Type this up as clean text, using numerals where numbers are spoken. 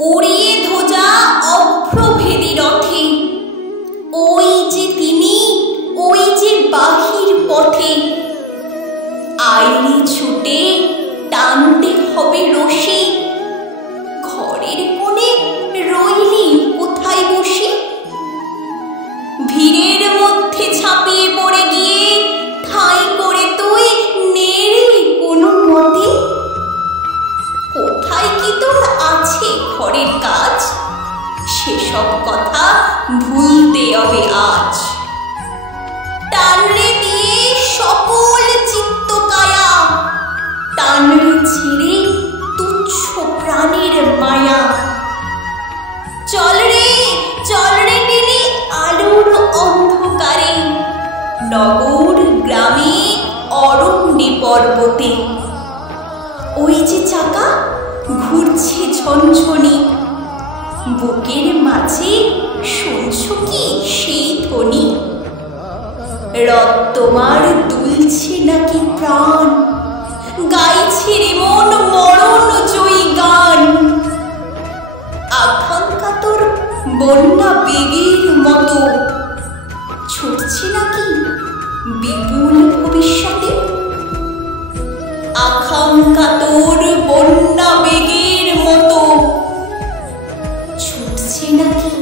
উড়িয়ে ধোজা অভ্রভেদী রথে, ওই যে তিনি, ওই যে বাহির পথে। আইরে ছুটে টানতে হবে রশি, ঘরের কোণে রইলি কোথায় বসে? ভিড়ের মধ্যে ছাপিয়ে পড়ে গিয়ে ঠাঁই করে তুই নেড়ে কোনো মতে। কোথায় কি তোর আছে ঘরের কাজ? সেসব কথা ভুলতে হবে আজ। টানরে দিয়ে সকল চিত্তকায়া, টানরে ছেড়ে তুচ্ছ প্রাণের মায়া। চল রে টেনে আলোর অন্ধকারে, নগর গ্রামে অরণ্যে পর্বতে। ওই যে চাকা ঘুরছে ঝনঝনি, বুকের মাঝে শুনছ কি সেই ধ্বনি? রথ তোমার দুলছে নাকি প্রাণ, গাইছে রে মন মরণ জয়ী গান। আকাঙ্ক্ষা তোর বন্যা বেগের মতো, ছুটছে নাকি বিপুল ভবিষ্যতে? আকাঙ্ক্ষা তোর বন্যা বেগের মতো, ছুটছে নাকি